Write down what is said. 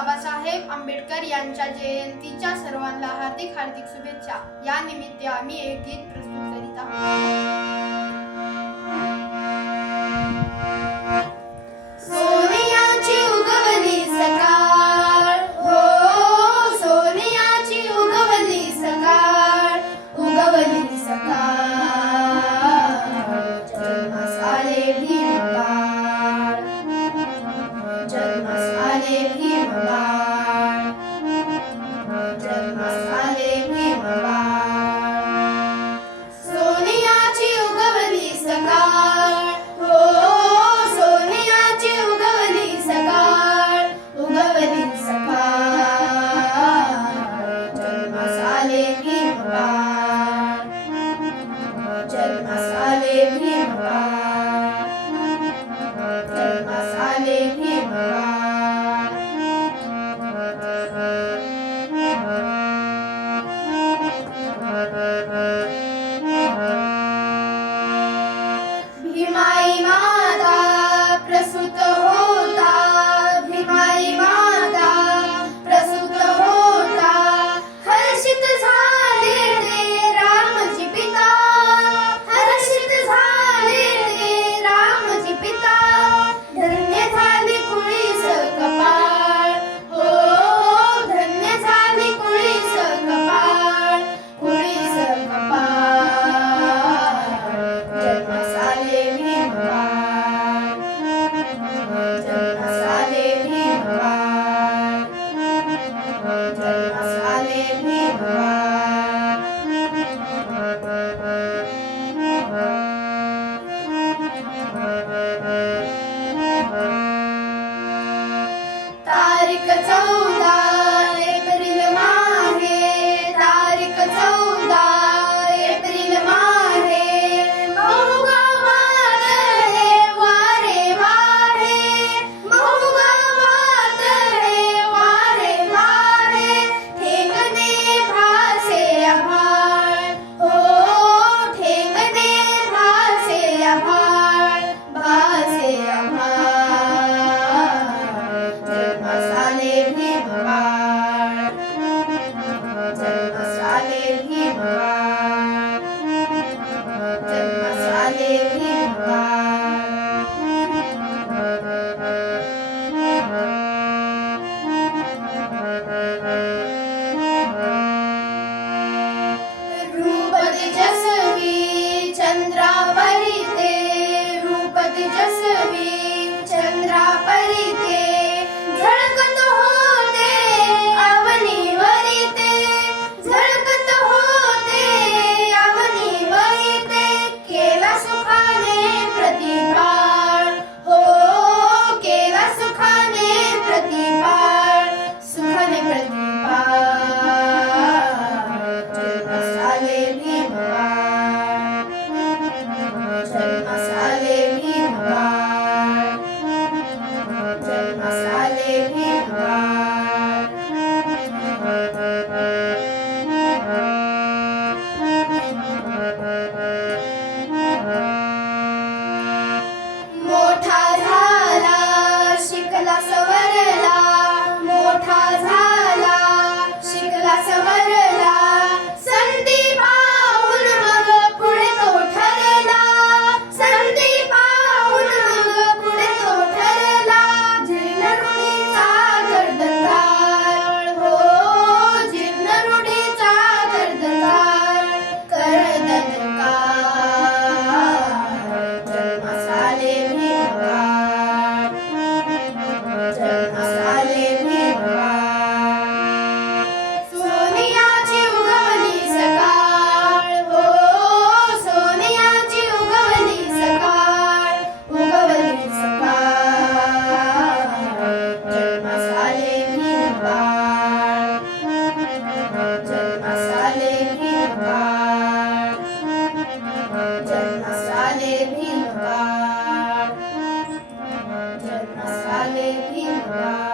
बाबासाहेब आंबेडकर यांच्या जयंतीच्या सर्वांना हार्दिक हार्दिक शुभेच्छा. या निमित्त आम्ही एक गीत प्रस्तुत करीत आहोत. सोनियाची उगवली सकाळ, हो सोनियाची उगवली सकाळ, उगवली सकाळ, जन्मास आले भीमबाळ, जन्मास आले भीमबाळ, जन्मास आले भीमबाळ. सोनियाची उगवली सकाळ, हो सोनियाची उगवली सकाळ, उगवली सकाळ, जन्मास आले भीमबाळ, जन्मास आले भीमबाळ, जन्मास आले भीमबाळ. भीमाई माता प्रसूत होता, भीमाई माता प्रसूत होता, हर्षित झाले ते रामजी पिता, हर्षित झाले ते रामजी पिता, धन्य झाली कुळीस कपाळ, हो धन्य झाली कुळीस कपाळ, कुळीस कपाळ, जन्मास आले भीमबाळ, जन्मास आले भीमबाळ, जन्मास आले भीमबाळ. तारीख 14 एप्रिल माहे, तारीख 14 एप्रिल माहे, बहुगावात हे वारे वारे, बहुगावात हे वारे वारे, ठेंगणे भासे आभाळ, हो ठेंगणे भासे आभाळ, भासे आभाळ, जन्मास आले भीमबाळ, जन्मास आले भीमबाळ, जन्मास आले भीमबाळ. रूप तेजस्वी चंद्रावरी ते, रूप तेजस्वी चंद्रावरी ते, झळकत होते अवनीवरी ते, झळकत होते अवनीवरी ते, केला सुखाने प्रतिपाळ, हो केला सुखाने प्रतिपाळ, सुखाने प्रतिपाळ, जन्मास आले भीमबाळ, जन्मास आले भीमबाळ, जन्मास आले भीमबाळ. मोठा झाला शिकला सवरला, मोठा झाला शिकला सवरला, संधी पाहून मग पुढे तो ठरला, संधी पाहून मग पुढे तो ठरला, जीर्ण रूढीचा गर्दकाळ, हो जीर्ण रूढीचा गर्दकाळ, गर्दकाळ, जन्मास आले भीमबाळ, जन्मास आले भीमबाळ. सोनियाची उगवली सकाळ, हो सोनियाची उगवली सकाळ, उगवली सकाळ, जन्मास आले भीमबाळ, जन्मास आले भीमबाळ, जन्मास आले भीमबाळ, जन्मास आले भीमबाळ.